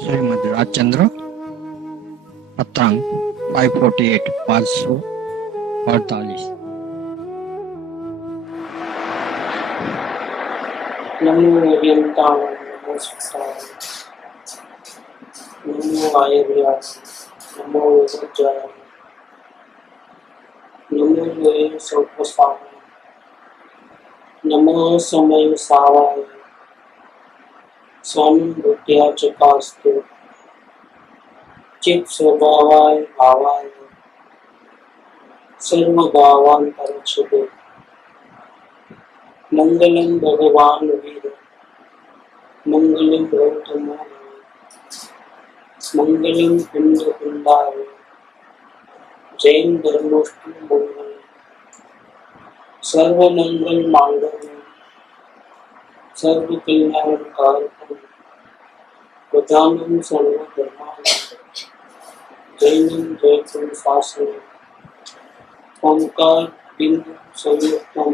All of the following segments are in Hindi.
श्रीमद राजचंद्र पत्रांक 548 548। नमो अभियंताय नमो सुताय नमो आयर्याय नमो वज्राय नमो लोये सौपसाय नमो समय सावाय स्वानुभूत्या चकास्तु चित् स्वभावाय भावाय सर्वभावान्तरच्छिदे मंगलम भगवान वीर मंगलम गौतमो मंगलम कुंड कुंडाय जैन धर्मोष्टि मंगल सर्व मंगल मांगल्य सर्व कल्याणकारकम प्रधानम सर्व धर्माय जैनम जयतु शासनम ओंकार बिंदु संयुक्तम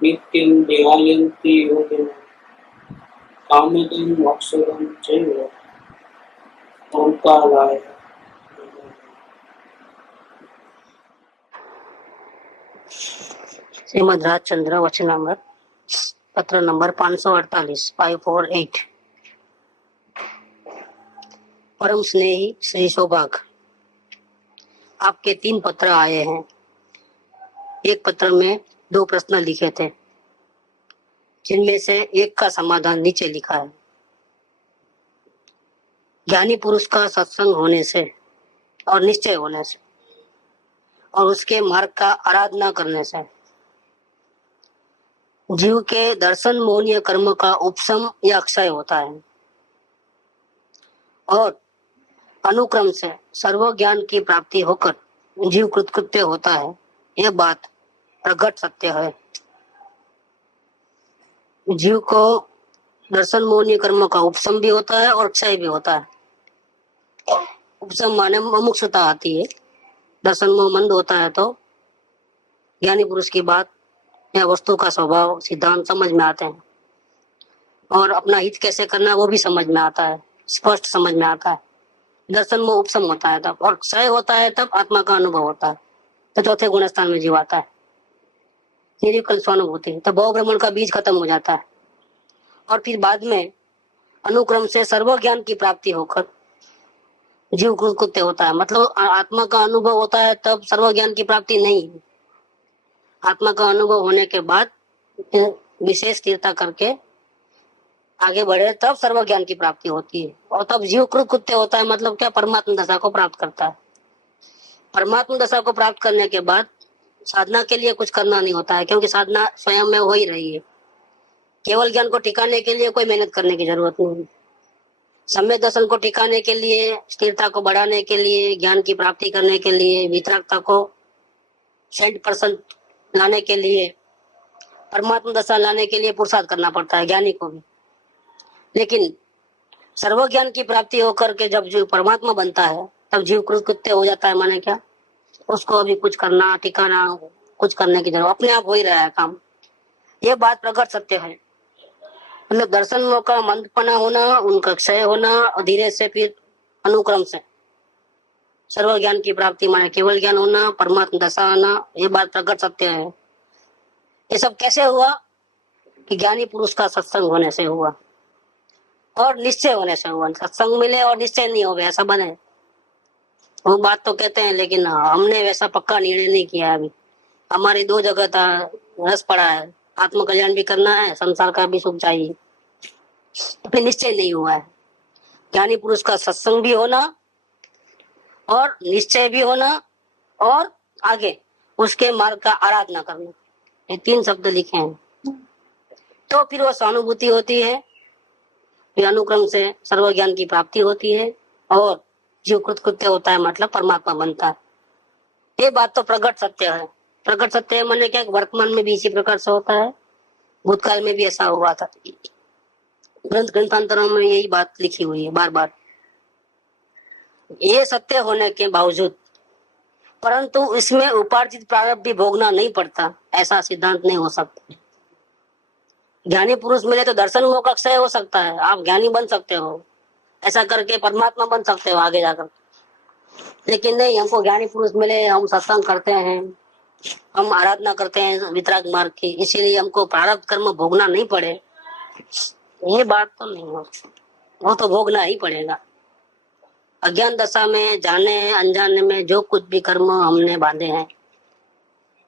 नित्यं ध्यायन्ति योगिनः कामदं मोक्षदं चैव ओंकाराय श्रीमद राजचंद्र वचनामृत पत्र नंबर 548 548। परम स्नेही श्री सौभाग, आपके 3 पत्र आए हैं। एक पत्र में 2 प्रश्न लिखे थे, जिनमें से एक का समाधान नीचे लिखा है। ज्ञानी पुरुष का सत्संग होने से और निश्चय होने से और उसके मार्ग का आराधना करने से जीव के दर्शन मोहनीय कर्म का उपशम या अक्षय होता है और अनुक्रम से सर्व ज्ञान की प्राप्ति होकर जीव कृतकृत्य होता है। यह बात प्रगट सत्य है। जीव को दर्शन मोहनीय कर्म का उपशम भी होता है और क्षय भी होता है। उपशम माने मुमुक्षुता आती है, दर्शन मोह मंद होता है तो ज्ञानी पुरुष की बात या वस्तु का स्वभाव सिद्धांत समझ में आते हैं और अपना हित कैसे करना है वो भी समझ में आता है, स्पष्ट समझ में आता है। दर्शन मोह उपशम होता है तब, और क्षय होता है तब आत्मा का अनुभव होता है, तो चौथे गुण स्थान में जीव आता है। निर्विकल्प स्वानुभूति, तब भव भ्रमण का बीज खत्म हो जाता है और फिर बाद में अनुक्रम से सर्व ज्ञान की प्राप्ति होकर जीव कृतकृत्य होता है। मतलब आत्मा का अनुभव होता है तब सर्व ज्ञान की प्राप्ति नहीं। आत्मा का अनुभव होने के बाद विशेष स्थिरता करके आगे बढ़े तब सर्व ज्ञान की प्राप्ति होती है और तब जीव कृतकृत्य होता है। मतलब क्या, परमात्मा दशा को प्राप्त करता है। परमात्मा दशा को प्राप्त करने के बाद साधना के लिए कुछ करना नहीं होता है, क्योंकि साधना स्वयं में हो ही रही है। केवल ज्ञान को टिकाने के लिए कोई मेहनत करने की जरूरत नहीं है। सम्यक दर्शन को टिकाने के लिए, स्थिरता को बढ़ाने के लिए, ज्ञान की प्राप्ति करने के लिए, वितरकता को 100% लाने के लिए, परमात्मा दशा लाने के लिए पुरुषार्थ करना पड़ता है ज्ञानी को भी। लेकिन सर्व ज्ञान की प्राप्ति होकर के जब जीव परमात्मा बनता है तब जीव कृतकृत्य हो जाता है। माने क्या, उसको अभी कुछ करना टिकाना कुछ करने की जरूरत, अपने आप हो ही रहा है काम। ये बात प्रकट सत्य है। मतलब दर्शन का मंदपना होना, उनका क्षय होना और धीरे से फिर अनुक्रम से सर्व ज्ञान की प्राप्ति माने केवल ज्ञान होना, परमात्मा दशा आना, ये बात प्रकट सत्य है। ये सब कैसे हुआ कि ज्ञानी पुरुष का सत्संग होने से हुआ और निश्चय होने से हुआ। सत्संग मिले और निश्चय नहीं हो, ऐसा बने वो बात तो कहते हैं, लेकिन हमने वैसा पक्का निर्णय नहीं किया अभी। हमारी 2 जगह था रस पड़ा है, आत्म कल्याण भी करना है, संसार का भी सुख चाहिए, तो फिर निश्चय नहीं हुआ है। ज्ञानी पुरुष का सत्संग भी होना और निश्चय भी होना और आगे उसके मार्ग का आराधना करना, ये 3 शब्द लिखे हैं। तो फिर वो सहानुभूति होती है, फिर अनुक्रम से सर्व ज्ञान की प्राप्ति होती है और जीव कृतकृत्य होता है, मतलब परमात्मा बनता है। ये बात तो प्रकट सत्य है। प्रकट सत्य है माने क्या, वर्तमान में भी इसी प्रकार से होता है, भूतकाल में भी ऐसा हुआ था। ग्रंथांतरों में यही बात लिखी हुई है बार बार। ये सत्य होने के बावजूद परंतु इसमें उपार्जित प्रारब्ध भी भोगना नहीं पड़ता, ऐसा सिद्धांत नहीं हो सकता। ज्ञानी पुरुष मिले तो दर्शन मोह का क्षय हो सकता है, आप ज्ञानी बन सकते हो, ऐसा करके परमात्मा बन सकते हो आगे जाकर। लेकिन नहीं, हमको ज्ञानी पुरुष मिले, हम सत्संग करते हैं, हम आराधना करते हैं वितराग मार्ग की, इसीलिए हमको प्रारब्ध कर्म भोगना नहीं पड़े, ये बात तो नहीं हो। वो तो भोगना ही पड़ेगा। अज्ञान दशा में, जाने अनजाने में जो कुछ भी कर्म हमने बांधे हैं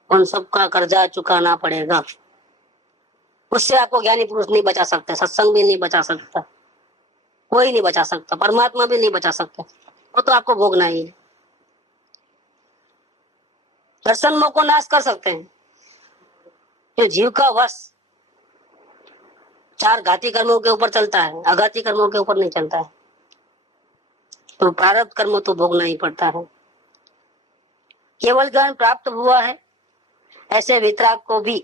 उन सबका कर्जा चुकाना पड़ेगा। उससे आपको ज्ञानी पुरुष नहीं बचा सकते, सत्संग भी नहीं बचा सकता, कोई नहीं बचा सकता, परमात्मा भी नहीं बचा सकता। वो तो आपको भोगना ही है। दर्शन मोह को नाश कर सकते हैं। ये जीव का वश 4 घाती कर्मों के ऊपर चलता है, अघाती कर्मों के ऊपर नहीं चलता है। तो प्रारब्ध कर्म तो भोगना ही पड़ता है। केवल ज्ञान प्राप्त हुआ है ऐसे वितराग को भी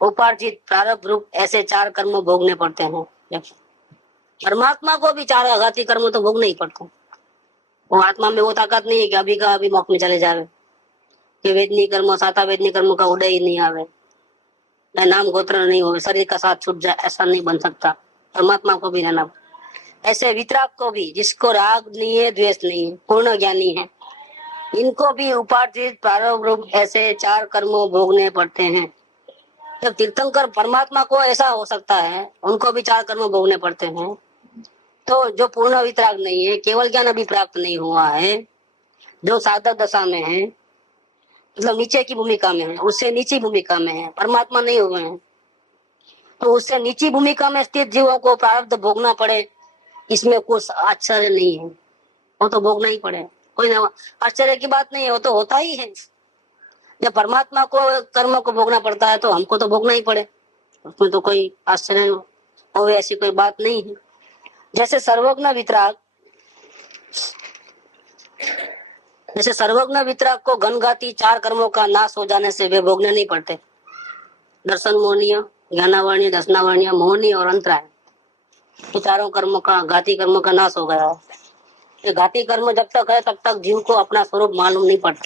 उपार्जित प्रारब्ध रूप ऐसे 4 कर्म भोगने पड़ते हैं। परमात्मा को भी 4 अघाती कर्म तो भोगने ही पड़ते हैं। वो आत्मा में वो ताकत नहीं है कि अभी का अभी मोक्ष में चले जावे, कि वेदनी कर्म, साता वेदनी कर्म का उदय ही नहीं आवे, न नाम गोत्र नहीं हो, शरीर का साथ छूट जाए, ऐसा नहीं बन सकता। परमात्मा को भी रहना। ऐसे वितराग को भी, जिसको राग नहीं है, द्वेष नहीं है, पूर्ण ज्ञानी है, इनको भी उपार्जित प्रारब्ध रूप ऐसे 4 कर्म भोगने पड़ते हैं। जब तीर्थंकर परमात्मा को ऐसा हो सकता है, उनको भी 4 कर्म भोगने पड़ते हैं, तो जो पूर्ण वितराग नहीं है, केवल ज्ञान अभी प्राप्त नहीं हुआ है, जो साधक दशा में है, मतलब नीचे की भूमिका में है, उससे नीची भूमिका में है, परमात्मा नहीं हुए हैं, तो उससे नीची भूमिका में स्थित जीवों को प्रारब्ध भोगना पड़े, इसमें कुछ आश्चर्य नहीं है। वो तो भोगना ही पड़े, कोई आश्चर्य की बात नहीं है, वो तो होता ही है। जब परमात्मा को कर्म को भोगना पड़ता है तो हमको तो भोगना ही पड़े, उसमें तो कोई आश्चर्य हो ऐसी कोई बात नहीं है। जैसे सर्वज्ञ वितराग को घनघाती 4 कर्मों का नाश हो जाने से वे भोगने नहीं पड़ते। दर्शन मोहनीय, ज्ञानावर्णीय, दर्शनावर्णीय, मोहनीय और अंतराय, ये 4 कर्मों का, घाती कर्मों का नाश हो गया है। ये घाती कर्म जब तक है तब तक जीव को अपना स्वरूप मालूम नहीं पड़ता,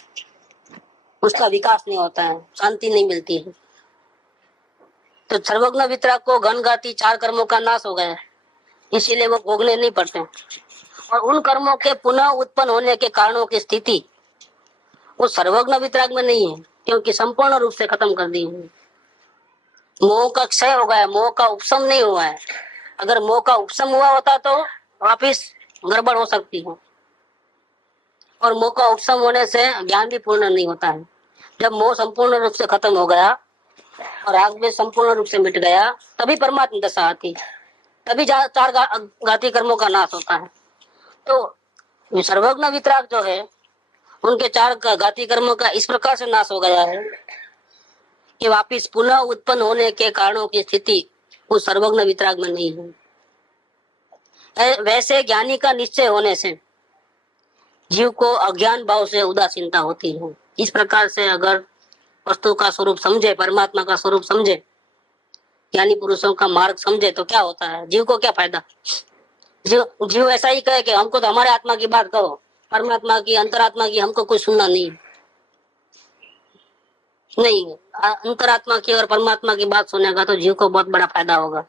उसका विकास नहीं होता है, शांति नहीं मिलती है। तो सर्वज्ञ वितराग को घनघाती 4 कर्मों का नाश हो गया है, इसीलिए वो भोगने नहीं पड़ते। और उन कर्मों के पुनः उत्पन्न होने के कारणों की स्थिति वो सर्वज्ञ वितराग में नहीं है, क्योंकि संपूर्ण रूप से खत्म कर दी है। मोह का क्षय हो गया, मोह का उपशम नहीं हुआ है। अगर मोह का उपशम हुआ होता तो वापिस गड़बड़ हो सकती है, और मोह का उपशम होने से ज्ञान भी पूर्ण नहीं होता है। जब मोह संपूर्ण रूप से खत्म हो गया और राग भी संपूर्ण रूप से मिट गया, तभी परमात्मा दशा आती, तभी 4 घाती कर्मों का नाश होता है। तो सर्वज्ञ वितराग जो है, उनके 4 घाती कर्मों का इस प्रकार से नाश हो गया है कि वापिस पुनः उत्पन्न होने के कारणों की स्थिति उस सर्वज्ञ वितराग में नहीं है। वैसे ज्ञानी का निश्चय होने से जीव को अज्ञान भाव से उदासीनता होती है। इस प्रकार से अगर वस्तु का स्वरूप समझे, परमात्मा का स्वरूप समझे, ज्ञानी पुरुषों का मार्ग समझे, तो क्या होता है, जीव को क्या फायदा। जीव ऐसा ही कहे कि हमको तो हमारे आत्मा की बात करो, परमात्मा की, अंतरात्मा की हमको कुछ सुनना नहीं। नहीं, अंतरात्मा की और परमात्मा की बात सुनेगा तो जीव को बहुत बड़ा फायदा होगा।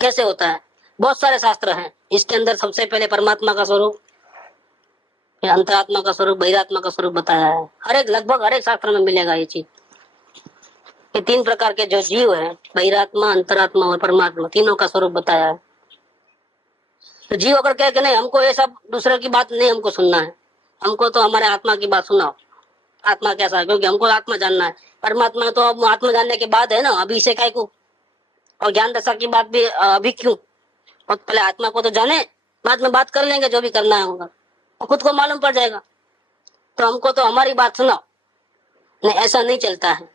कैसे होता है, बहुत सारे शास्त्र हैं, इसके अंदर सबसे पहले परमात्मा का स्वरूप, अंतरात्मा का स्वरूप, बहिरात्मा का स्वरूप बताया है। लगभग हर एक शास्त्र में मिलेगा ये चीज। ये 3 प्रकार के जो जीव है, बहिरात्मा, अंतरात्मा और परमात्मा, तीनों का स्वरूप बताया है। तो जीव अगर कहे कि नहीं, हमको ये सब दूसरे की बात नहीं हमको सुनना है, हमको तो हमारे आत्मा की बात सुनाओ, आत्मा कैसा है, क्योंकि हमको आत्मा जानना है। परमात्मा तो अब आत्मा जानने के बाद है ना, अभी से काय को, और ज्ञान दशा की बात भी अभी क्यों, और पहले आत्मा को तो जाने, बाद में बात कर लेंगे, जो भी करना है होगा और खुद को मालूम पड़ जाएगा। तो हमको तो हमारी बात सुनाओ, नहीं ऐसा नहीं चलता है।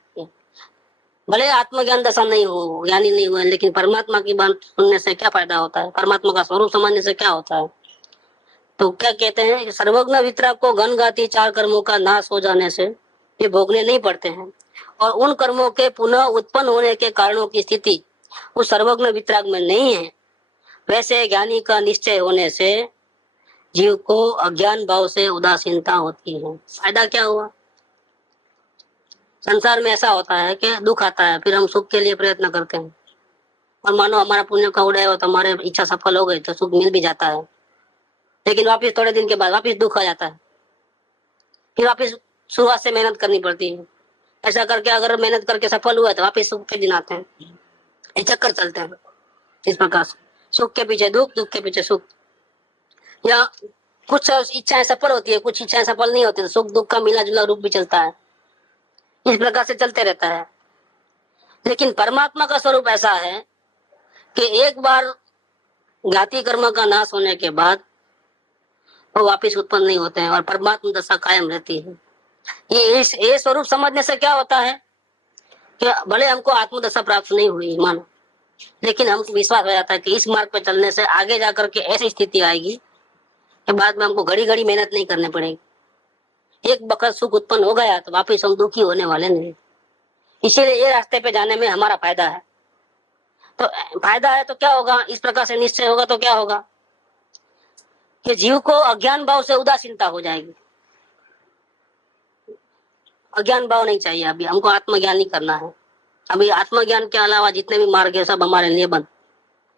भले आत्मज्ञान दशा नहीं हो, ज्ञानी नहीं हुए, लेकिन परमात्मा की बात सुनने से क्या फायदा होता है, परमात्मा का स्वरूप समझने से क्या होता है। तो क्या कहते हैं कि सर्वज्ञ वितराग को घनघाती 4 कर्मों का नाश हो जाने से ये भोगने नहीं पड़ते हैं, और उन कर्मों के पुनः उत्पन्न होने के कारणों की स्थिति उस सर्वज्ञ वितराग में नहीं है। वैसे ज्ञानी का निश्चय होने से जीव को अज्ञान भाव से उदासीनता होती है। फायदा क्या हुआ, संसार में ऐसा होता है कि दुख आता है, फिर हम सुख के लिए प्रयत्न करते हैं, और मानो हमारा पुण्य का उदय हो तो हमारे इच्छा सफल हो गई तो सुख मिल भी जाता है, लेकिन वापिस थोड़े दिन के बाद वापिस दुख आ जाता है, फिर वापिस शुरुआत से मेहनत करनी पड़ती है। ऐसा करके अगर मेहनत करके सफल हुआ तो वापिस सुख के दिन आते हैं, ये चक्कर चलते हैं इस प्रकार से। सुख के पीछे दुख, दुख के पीछे सुख, या कुछ इच्छाएं सफल होती है, कुछ इच्छाएं सफल नहीं होती, तो सुख दुख का मिला जुला रूप भी चलता है, इस प्रकार से चलते रहता है। लेकिन परमात्मा का स्वरूप ऐसा है कि एक बार ज्ञाति कर्म का नाश होने के बाद वो वापिस उत्पन्न नहीं होते हैं और परमात्मा दशा कायम रहती है। ये स्वरूप समझने से क्या होता है कि भले हमको आत्मदशा प्राप्त नहीं हुई मानो, लेकिन हमको विश्वास हो जाता है कि इस मार्ग पर चलने से आगे जाकर के ऐसी स्थिति आएगी कि बाद में हमको घड़ी घड़ी मेहनत नहीं करनी पड़ेगी। एक बखत सुख उत्पन्न हो गया तो वापिस हम दुखी होने वाले नहीं। इसीलिए ये रास्ते पे जाने में हमारा फायदा है। तो फायदा है तो क्या होगा, इस प्रकार से निश्चय होगा तो क्या होगा कि जीव को अज्ञान भाव से उदासीनता हो जाएगी। अज्ञान भाव नहीं चाहिए, अभी हमको आत्मज्ञान ही करना है। अभी आत्मज्ञान के अलावा जितने भी मार्ग है सब हमारे लिए बंद,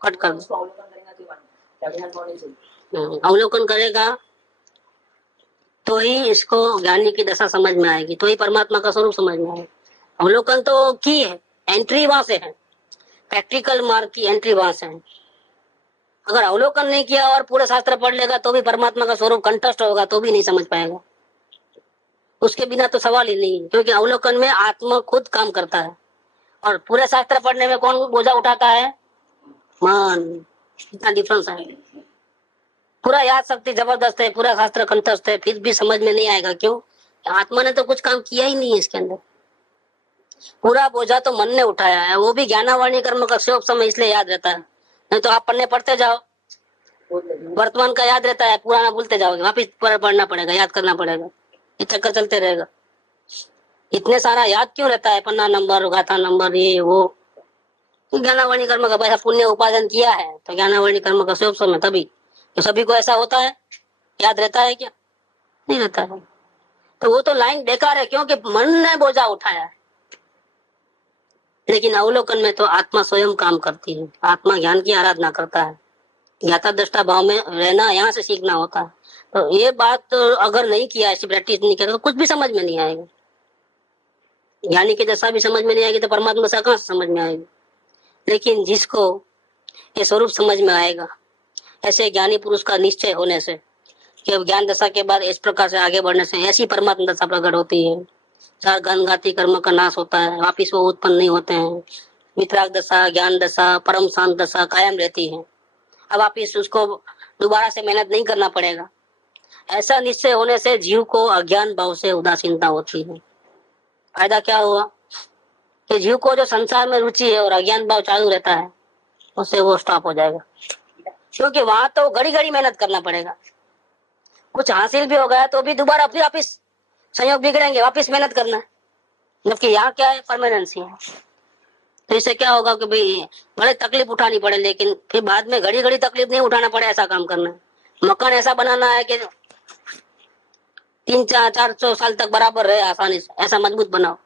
कट कर दो। अवलोकन करेगा तो ही इसको ज्ञानी की दशा समझ में आएगी, तो ही परमात्मा का स्वरूप समझ में आएगा। अवलोकन तो की है, एंट्री वहां से है, प्रैक्टिकल मार्ग की एंट्री वहां से है। अगर अवलोकन नहीं किया और पूरे शास्त्र पढ़ लेगा तो भी परमात्मा का स्वरूप कंठस्थ होगा तो भी नहीं समझ पाएगा। उसके बिना तो सवाल ही नहीं, क्योंकि अवलोकन में आत्मा खुद काम करता है और पूरे शास्त्र पढ़ने में कौन बोझा उठाता है, मन। इतना डिफरेंस है। पूरा याद शक्ति जबरदस्त है, पूरा शास्त्र कंठस्थ है, फिर भी समझ में नहीं आएगा। क्यों? आत्मा ने तो कुछ काम किया ही नहीं है इसके अंदर। पूरा बोझा तो मन ने उठाया है, वो भी ज्ञानावाणी कर्म का शोक समय इसलिए याद रहता है। नहीं तो आप पढ़ने पढ़ते जाओ, वर्तमान का याद रहता है, पुराना भूलते जाओगे, वापिस पढ़ना पड़ेगा, याद करना पड़ेगा, ये चक्कर चलते रहेगा। इतने सारा याद क्यों रहता है, पन्ना नंबर, गाथा नंबर, ये वो। ज्ञानावाणी कर्म का पैसा पुण्य उपार्जन किया है तो ज्ञानावाणी कर्म का शोक समय, तभी तो सभी को ऐसा होता है, याद रहता है क्या? नहीं रहता है। तो वो तो लाइन बेकार है, क्योंकि मन ने बोझा उठाया है। लेकिन अवलोकन में तो आत्मा स्वयं काम करती है, आत्मा ज्ञान की आराधना करता है। ज्ञाता दृष्टा भाव में रहना यहाँ से सीखना होता है। तो ये बात तो अगर नहीं किया, ऐसी प्रैक्टिस नहीं किया तो कुछ भी समझ में नहीं आएगा। ज्ञानी की दशा भी समझ में नहीं आएगी तो परमात्मा दशा कहाँ से समझ में आएगी। लेकिन जिसको ये स्वरूप समझ में आएगा, ऐसे ज्ञानी पुरुष का निश्चय होने से कि अब ज्ञान दशा के बाद इस प्रकार से आगे बढ़ने से ऐसी परमात्मा दशा प्रकट होती है, चार गणघाती कर्म का नाश होता है, वापिस वो उत्पन्न नहीं होते हैं। मित्राग दशा, ज्ञान दशा, परम शांत दशा कायम रहती है। अब वापिस उसको दोबारा से मेहनत नहीं करना पड़ेगा। ऐसा निश्चय होने से जीव को अज्ञान भाव से उदासीनता होती है। फायदा क्या हुआ कि जीव को जो संसार में रुचि है और अज्ञान भाव चालू रहता है, उससे वो स्टॉप हो जाएगा। क्योंकि वहां तो घड़ी घड़ी मेहनत करना पड़ेगा। कुछ हासिल भी हो गया तो भी दोबारा फिर वापिस संयोग बिगड़ेंगे, वापिस मेहनत करना है। जबकि यहाँ क्या है, परमानेंसी है। तो इससे क्या होगा कि भाई बड़े तकलीफ उठानी पड़े, लेकिन फिर बाद में घड़ी घड़ी तकलीफ नहीं उठाना पड़े, ऐसा काम करना है। मकान ऐसा बनाना है कि 300-400 साल तक बराबर रहे आसानी से, ऐसा मजबूत बनाओ।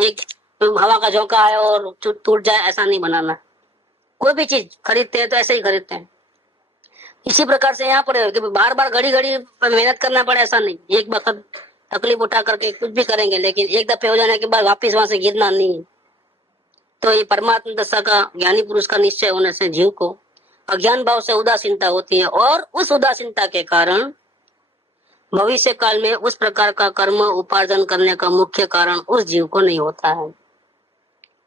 एक हवा का झोंका है और टूट जाए, ऐसा नहीं बनाना। कोई भी चीज खरीदते हैं तो ऐसे ही खरीदते हैं। इसी प्रकार से यहाँ पर बार बार घड़ी घड़ी मेहनत करना पड़े, ऐसा नहीं। एक वक्त तकलीफ उठा करके कुछ भी करेंगे, लेकिन एक दफे हो जाने के बाद वापिस वहां से गिरना नहीं। तो ये परमात्मा दशा का ज्ञानी पुरुष का निश्चय होने से जीव को अज्ञान भाव से उदासीनता होती है, और उस उदासीनता के कारण भविष्य काल में उस प्रकार का कर्म उपार्जन करने का मुख्य कारण उस जीव को नहीं होता है।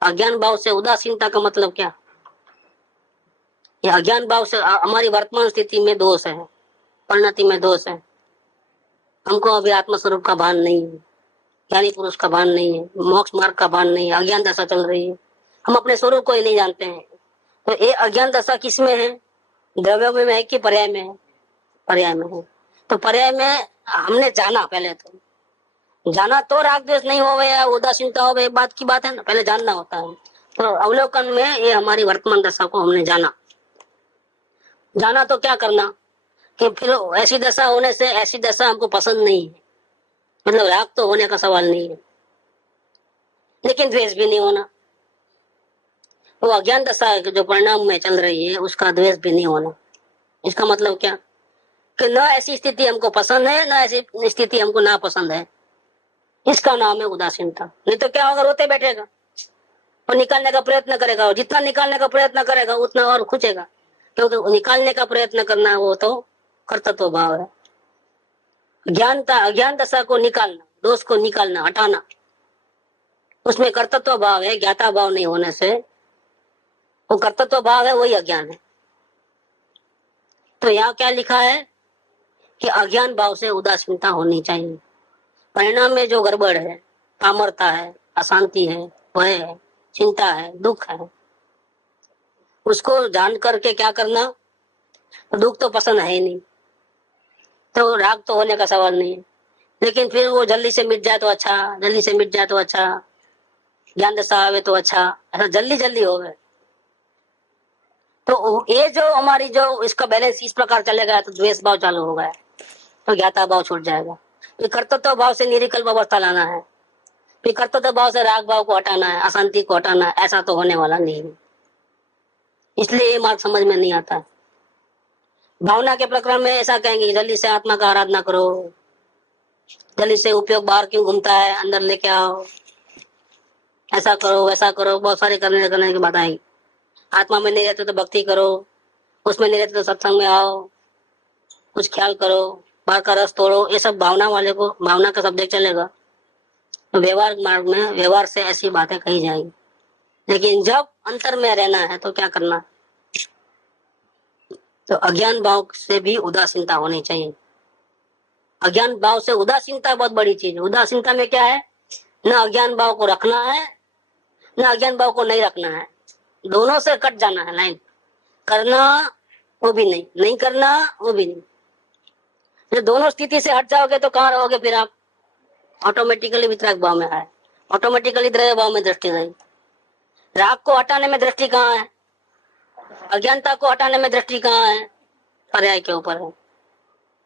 अज्ञान भाव से उदासीनता का मतलब क्या? ये अज्ञान भाव से हमारी वर्तमान स्थिति में दोष है, परिणति में दोष है। हमको अभी आत्मस्वरूप का भान नहीं है, ज्ञानी पुरुष का भान नहीं है, मोक्ष मार्ग का भान नहीं है, अज्ञान दशा चल रही है। हम अपने स्वरूप को ही नहीं जानते हैं। तो ये अज्ञान दशा किस में है? द्रव्य में है कि पर्याय में है? पर्याय में है। तो पर्याय में हमने जाना, पहले तो जाना तो राग द्वेष नहीं हो या उदासीनता हो, एक बात की बात है ना, पहले जानना होता है। तो अवलोकन में ये हमारी वर्तमान दशा को हमने जाना। जाना तो क्या करना कि फिर ऐसी दशा होने से ऐसी दशा हमको पसंद नहीं है, मतलब राग तो होने का सवाल नहीं है, लेकिन द्वेष भी नहीं होना। वो अज्ञान दशा है जो परिणाम में चल रही है, उसका द्वेष भी नहीं होना। इसका मतलब क्या कि न ऐसी स्थिति हमको पसंद है, न ऐसी स्थिति हमको ना पसंद है, इसका नाम है उदासीनता। नहीं तो क्या होगा, रोते बैठेगा और निकालने का प्रयत्न करेगा, और जितना निकालने का प्रयत्न करेगा उतना और खुचेगा, क्योंकि निकालने का प्रयत्न करना वो तो कर्तृत्व भाव है। अज्ञान दशा को निकालना, दोष को निकालना, हटाना, उसमें कर्तृत्व भाव है। ज्ञाता भाव नहीं होने से वो कर्तृत्व भाव है, वही अज्ञान है। तो यहाँ क्या लिखा है कि अज्ञान भाव से उदासीनता होनी चाहिए। परिणाम में जो गड़बड़ है, पामरता है, अशांति है, भय है, चिंता है, दुख है, उसको जान करके क्या करना। दुख तो पसंद है ही नहीं, तो राग तो होने का सवाल नहीं है, लेकिन फिर वो जल्दी से मिट जाए तो अच्छा, जल्दी से मिट जाए तो अच्छा, ज्ञान दशा आवे तो अच्छा, ऐसा जल्दी जल्दी हो गए तो ये जो हमारी जो इसका बैलेंस इस प्रकार चलेगा तो द्वेष भाव चालू हो गया, तो ज्ञाता भाव छूट जाएगा। फिर कर्तृत्व भाव से निरिकल्प अवस्था लाना है, फिर कर्तव्य भाव से राग भाव को हटाना है, अशांति को हटाना है, ऐसा तो होने वाला नहीं है। इसलिए ये मार्ग समझ में नहीं आता। भावना के प्रकरण में ऐसा कहेंगे जल्दी से आत्मा का आराधना करो, जल्दी से उपयोग बाहर क्यों घूमता है, अंदर लेके आओ, ऐसा करो वैसा करो, बहुत सारे करने की बात आएगी। आत्मा में नहीं रहते तो भक्ति करो, उसमें नहीं रहते तो सत्संग में आओ, कुछ ख्याल करो, बाहर का रस तोड़ो, ये सब भावना वाले को, भावना का सब्जेक्ट चलेगा। तो व्यवहार मार्ग में व्यवहार से ऐसी बातें कही जाएंगी, लेकिन जब अंतर में रहना है तो क्या करना। तो अज्ञान भाव से भी उदासीनता होनी चाहिए। अज्ञान भाव से उदासीनता बहुत बड़ी चीज है। उदासीनता में क्या है, न अज्ञान भाव को रखना है, न अज्ञान भाव को नहीं रखना है, दोनों से कट जाना है लाइन। करना वो भी नहीं, नहीं करना वो भी नहीं। जब दोनों स्थिति से हट जाओगे तो कहाँ रहोगे फिर आप, ऑटोमेटिकली वितराग भाव में आए, ऑटोमेटिकली द्रव्य भाव में दृष्टि गई। राग को हटाने में दृष्टि कहाँ है, अज्ञानता को हटाने में दृष्टि कहाँ है, पर्याय के ऊपर है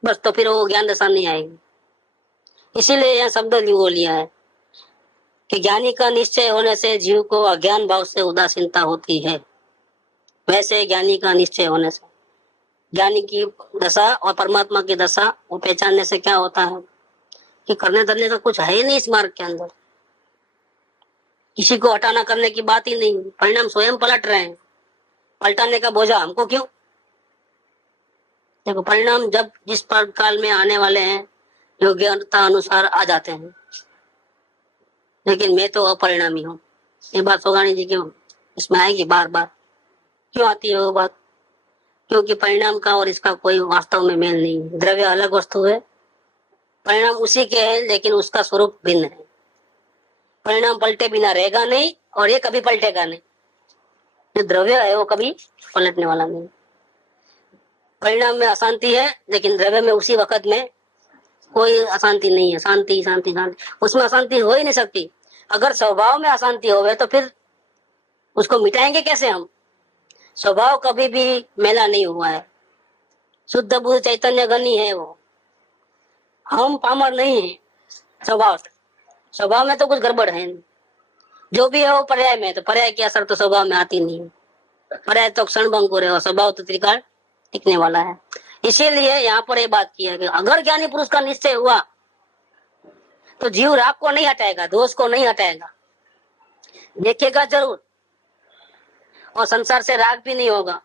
बस। तो फिर वो ज्ञान दशा नहीं आएगी। इसीलिए यह शब्द वो लिया है कि ज्ञानी का निश्चय होने से जीव को अज्ञान भाव से उदासीनता होती है, वैसे ज्ञानी का निश्चय होने से ज्ञानी की दशा और परमात्मा की दशा वो पहचानने से क्या होता है कि करने धरने का कुछ है ही नहीं इस मार्ग के अंदर, किसी को हटाना करने की बात ही नहीं। परिणाम स्वयं पलट रहे हैं, पलटाने का बोझा हमको क्यों। देखो परिणाम जब जिस पर काल में आने वाले हैं योग्यता अनुसार आ जाते हैं, लेकिन मैं तो अपरिणामी हूँ। ये बात सोगानी जी क्यों इसमें आएगी बार बार, क्यों आती है वो बात, क्योंकि परिणाम का और इसका कोई वास्तव में मेल नहीं है। द्रव्य अलग वस्तु है, परिणाम उसी के हैं, लेकिन उसका स्वरूप भिन्न है। परिणाम पलटे बिना रहेगा नहीं और ये कभी पलटेगा नहीं। जो द्रव्य है वो कभी पलटने वाला नहीं। परिणाम में अशांति है, लेकिन द्रव्य में उसी वक्त में कोई अशांति नहीं है। शांति शांति शांति, उसमें अशांति हो ही नहीं सकती। अगर स्वभाव में अशांति होवे तो फिर उसको मिटाएंगे कैसे हम। स्वभाव कभी भी मेला नहीं हुआ है, शुद्ध बुद्ध चैतन्य गणी है वो। हम पामर नहीं है स्वभाव से, स्वभाव में तो कुछ गड़बड़ है नहीं। जो भी है वो पर्याय में, तो पर्याय की असर तो स्वभाव में आती नहीं है। पर्याय तो क्षण भंगुर है और स्वभाव तो त्रिकाल टिकने वाला है। इसीलिए यहाँ पर ये बात की है कि अगर ज्ञानी पुरुष का निश्चय हुआ तो जीव राग को नहीं हटाएगा, दोष को नहीं हटाएगा, देखेगा जरूर, और संसार से राग भी नहीं होगा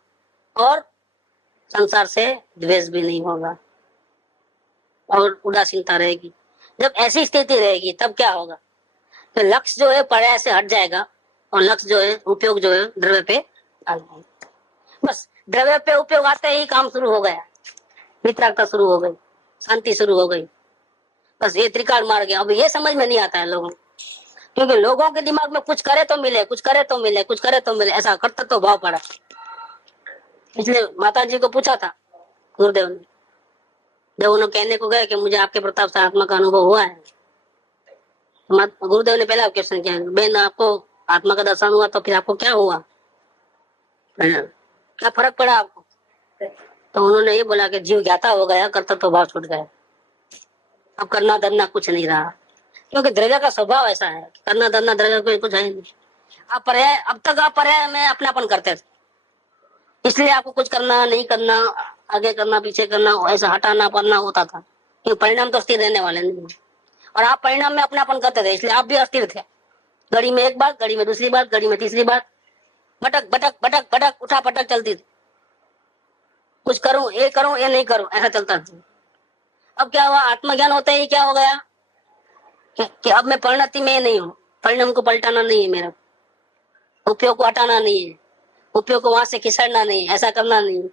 और संसार से द्वेष भी नहीं होगा और उदासीनता रहेगी। जब ऐसी स्थिति रहेगी तब क्या होगा, तो लक्ष्य जो है पर्याय से हट जाएगा और लक्ष्य जो है उपयोग जो है द्रव्य पे आ जाएगा। बस द्रव्य पे उपयोग आते ही काम शुरू हो गया, वितरागता शुरू हो गई, शांति शुरू हो गई। बस ये त्रिकाल मार्ग है। अब ये समझ में नहीं आता है लोगों, क्योंकि लोगों के दिमाग में कुछ करे तो मिले, कुछ करे तो मिले, कुछ करे तो मिले, ऐसा करता तो भाव पड़ा। इसलिए माता जी को पूछा था गुरुदेव ने, जब उन्होंने कहने को गए कि मुझे आपके प्रताप से आत्मा का अनुभव हुआ है, गुरुदेव ने पहला क्वेश्चन किया, बेन आपको आत्मा का दर्शन हुआ तो फिर आपको क्या हुआ, क्या फर्क पड़ा आपको। तो उन्होंने ये बोला कि जीव ज्ञाता हो गया, कर्तव्य तो भाव छूट गया, अब करना धरना कुछ नहीं रहा। क्योंकि द्रव्य का स्वभाव ऐसा है, करना धरना द्रव्य को कुछ है नहीं। आप पर्याय, अब तक आप पर्याय में अपनापन करते थे, इसलिए आपको कुछ करना नहीं करना, आगे करना पीछे करना, ऐसा हटाना पड़ना होता था, क्योंकि परिणाम तो स्थिर रहने वाले नहीं। और आप परिणाम में अपनापन करते थे, इसलिए आप भी अस्थिर थे। घड़ी में एक बात, घड़ी में दूसरी बात, घड़ी में तीसरी बात, भटक भटक भटक भटक उठा पटक चलती थी। कुछ करूं ये नहीं करूं, ऐसा चलता था। अब क्या हुआ, आत्मज्ञान होते ही क्या हो गया कि अब मैं परिणति में नहीं हूँ, परिणाम को पलटाना नहीं है मेरा, उपयोग को हटाना नहीं है, उपयोग को वहां से खिसड़ना नहीं है, ऐसा करना नहीं है,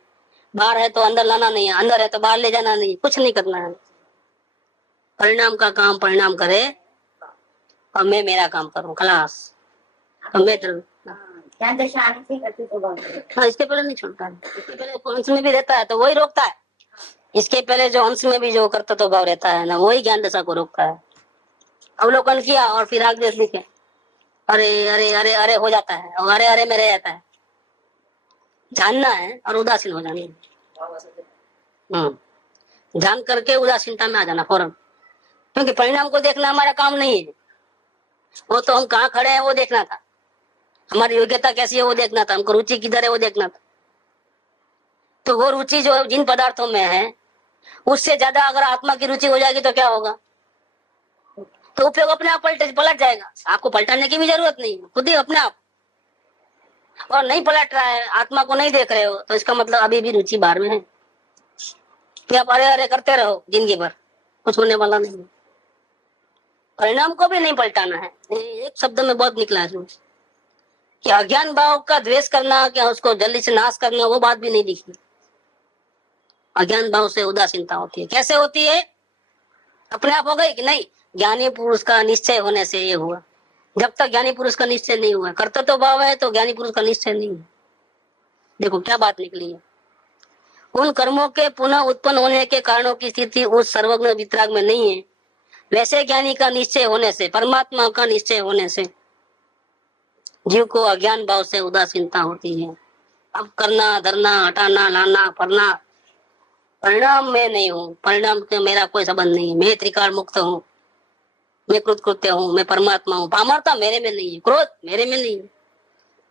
बाहर है तो अंदर लाना नहीं है, अंदर है तो बाहर ले जाना नहीं, कुछ नहीं करना है। परिणाम का काम परिणाम करे और मैं मेरा काम करूं, खलास। तो मैं क्या दशा आने से करती तो बहुत हाँ, इसके पहले नहीं छोड़ता है, इसके पहले अंश में भी रहता है तो वही रोकता है। इसके पहले जो अंश में भी जो करता तो भाव रहता है ना, वही ज्ञान दशा को रोकता है। अवलोकन किया और फिर आगे लिखे, अरे अरे अरे अरे हो जाता है, और अरे अरे में रह जाता है। जानना है और उदासीन हो जाना है। जान करके उदासीनता में आ जाना फौरन, क्योंकि परिणाम को देखना हमारा काम नहीं है। वो तो हम कहाँ खड़े हैं वो देखना था, हमारी योग्यता कैसी है वो देखना था, हमको रुचि किधर है वो देखना था। तो वो रुचि जो जिन पदार्थों में है, उससे ज्यादा अगर आत्मा की रुचि हो जाएगी तो क्या होगा, तो उपयोग अपने आप पलट जाएगा। आपको पलटाने की भी जरूरत नहीं, खुद ही अपने आप। और नहीं पलट रहा है, आत्मा को नहीं देख रहे हो, तो इसका मतलब अभी भी रुचि बाहर में है कि आप अरे अरे करते रहो जिंदगी भर, कुछ होने वाला नहीं। परिणाम को भी नहीं पलटाना है। एक शब्द में बहुत निकला है कि अज्ञान भाव का द्वेष करना, क्या उसको जल्दी से नाश करना, वो बात भी नहीं दिखी। अज्ञान भाव से उदासीनता होती है। कैसे होती है, अपने आप हो गई कि नहीं, ज्ञानी पुरुष का निश्चय होने से ये हुआ। जब तक ज्ञानी पुरुष का निश्चय नहीं हुआ, कर्तव्य भाव है तो ज्ञानी पुरुष का निश्चय नहीं है। देखो क्या बात निकली है, उन कर्मों के पुनः उत्पन्न होने के कारणों की स्थिति उस सर्वज्ञ वितराग में नहीं है। वैसे ज्ञानी का निश्चय होने से, परमात्मा का निश्चय होने से जीव को अज्ञान भाव से उदासीनता होती है। अब करना धरना हटाना लाना पढ़ना, परिणाम में नहीं हूँ, परिणाम से मेरा कोई संबंध नहीं है। मैं त्रिकाल मुक्त हूँ, मैं कृतकृत्य हूँ, मैं परमात्मा हूँ। पामरता मेरे में नहीं है, क्रोध मेरे में नहीं है,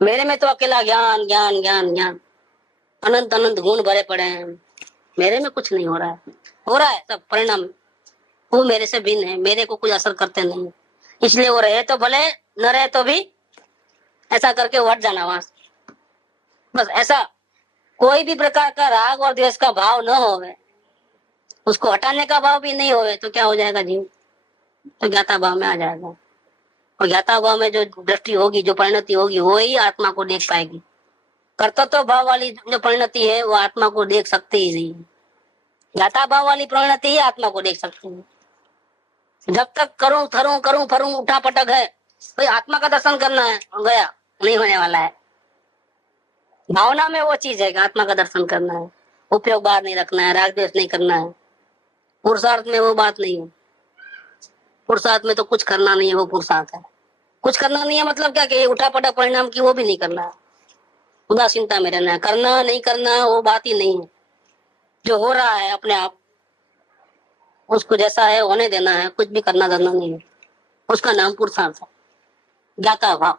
मेरे में तो अकेला ज्ञान ज्ञान ज्ञान ज्ञान, अनंत अनंत गुण भरे पड़े हैं। मेरे में कुछ नहीं हो रहा है, हो रहा है सब परिणाम। वो मेरे से भिन्न है, मेरे को कुछ असर करते नहीं, इसलिए वो रहे तो भले, न रहे तो भी ऐसा करके वो हट जाना वहां से। बस ऐसा कोई भी प्रकार का राग और द्वेष का भाव न होवे, उसको हटाने का भाव भी नहीं होवे, तो क्या हो जाएगा जीव, तो ज्ञाता भाव में आ जाएगा। और ज्ञाता भाव में जो दृष्टि होगी, जो परिणति होगी, वो ही आत्मा को देख पाएगी। कर्तव्य भाव वाली जो परिणति है वो आत्मा को देख सकती ही नहीं। ज्ञाता भाव वाली परिणति ही आत्मा को देख सकती है। जब तक करूं थरूं करूं फरूं उठा पटक है, भाई आत्मा का दर्शन करना है, गया नहीं होने वाला है। भावना में वो चीज है कि आत्मा का दर्शन करना है, उपयोग बाहर नहीं रखना है, राग द्वेष नहीं करना है। पुरुषार्थ में वो बात नहीं है। पुरुषार्थ में तो कुछ करना नहीं है, वो पुरुषार्थ है। कुछ करना नहीं है मतलब क्या, कि उठा पटक परिणाम की वो भी नहीं करना है, उदासीनता में रहना है। करना नहीं करना वो बात ही नहीं है। जो हो रहा है अपने आप, उसको जैसा है होने देना है, कुछ भी करना धरना नहीं है, उसका नाम पुरुषार्थ है, ज्ञाता भाव।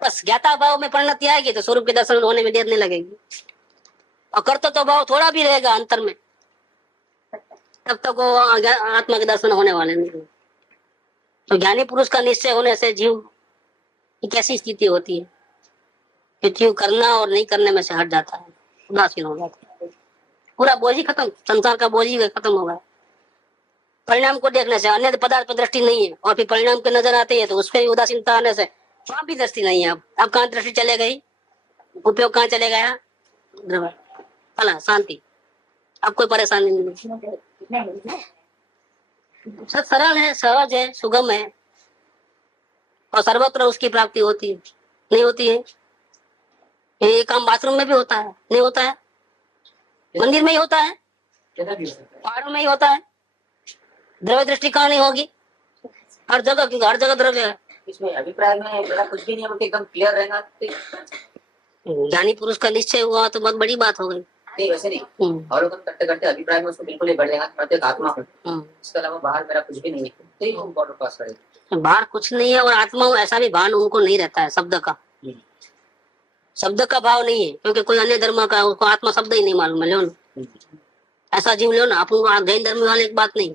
बस ज्ञाता भाव में परिणति आएगी तो स्वरूप के दर्शन होने में देर नहीं लगेगी। और कर्तव्य भाव थोड़ा भी रहेगा अंतर में, तब तक वो आत्मा के दर्शन होने वाले नहीं। तो ज्ञानी पुरुष का निश्चय होने से जीव की कैसी स्थिति होती है कि जीव करना और नहीं करने में से हट जाता है, उदासीन हो जाता है। पूरा बोझ ही खत्म, संसार का बोझ ही खत्म हो गया। परिणाम को देखने से, अन्य पदार्थ पर दृष्टि नहीं है, और फिर परिणाम के नजर आते हैं तो उस पर उदासीनता आने से वहां भी दृष्टि नहीं है। अब कहाँ दृष्टि चले गई, उपयोग कहाँ चले गया, भला शांति, अब कोई परेशानी नहीं। सब सरल है, सहज है, सुगम है, और सर्वत्र उसकी प्राप्ति होती है। नहीं होती है ये काम बाथरूम में भी होता है, नहीं होता है, मंदिर में ही होता है, पहाड़ों में ही होता है। द्रव्य दृष्टि कहाँ नहीं होगी, हर जगह, क्योंकि हर जगह द्रव्य है। इसमें अभिप्राय में बड़ा कुछ भी नहीं है, एकदम क्लियर रहेगा। ज्ञानी पुरुष का निश्चय हुआ तो बहुत बड़ी बात हो गई। नहीं वैसे नहीं, अवलोकन करते करते अभिप्राय में उसको बिल्कुल ही बढ़ जाएगा, प्रत्येक आत्मा को, इसके अलावा बाहर मेरा कुछ भी नहीं है, तो ही वो बॉर्डर पास करेगा। बाहर कुछ नहीं है, और आत्मा ऐसा भी भान उनको नहीं रहता है शब्द का। शब्द का भाव नहीं है, क्योंकि कोई अन्य धर्म का उसको आत्मा शब्द ही नहीं मालूम है। लो ना, ऐसा जीव लो ना, अपन जैन धर्म वाले एक बात नहीं।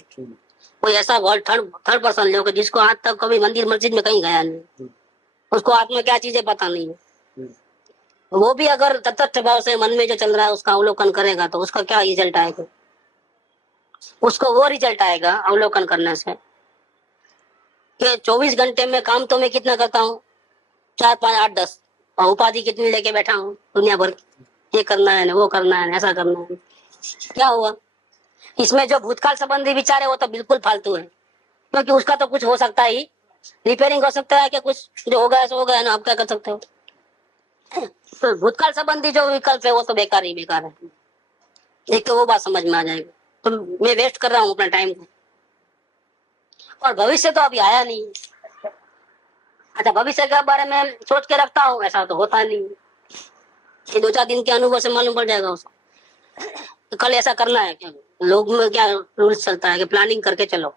कोई ऐसा थर्ड पर्सन लो कि जिसको आज तक कभी मंदिर मस्जिद में कहीं गया नहीं, उसको आत्मा क्या चीजें पता नहीं है, वो भी अगर तटस्थ भाव से मन में जो चल रहा है उसका अवलोकन करेगा तो उसका क्या रिजल्ट आएगा? उसको वो रिजल्ट आएगा अवलोकन करने से कि 24 घंटे में काम तो मैं कितना करता हूँ, 4 5 8 10, और उपाधि कितनी लेके बैठा हूँ दुनिया भर की। ये करना है, वो करना है, ऐसा करना है। क्या हुआ इसमें? जो भूतकाल संबंधी विचार है वो तो बिल्कुल फालतू है, क्योंकि उसका तो कुछ हो सकता है ही, रिपेयरिंग हो सकता है कि कुछ जो हो गया सो हो गया ना, आप क्या कर सकते हो? तो भूतकाल संबंधी जो विकल्प है वो तो बेकार ही बेकार है। एक तो वो बात समझ में आ जाएगी, तो मैं वेस्ट कर रहा हूँ अपना टाइम को, और भविष्य तो अभी आया नहीं। अच्छा, भविष्य के बारे में सोच के रखता हूँ, ऐसा तो होता नहीं। ये 2 4 दिन के अनुभव से मालूम पड़ जाएगा उसको तो कल ऐसा करना है। क्या लोग में क्या रूल्स चलता है कि प्लानिंग करके चलो।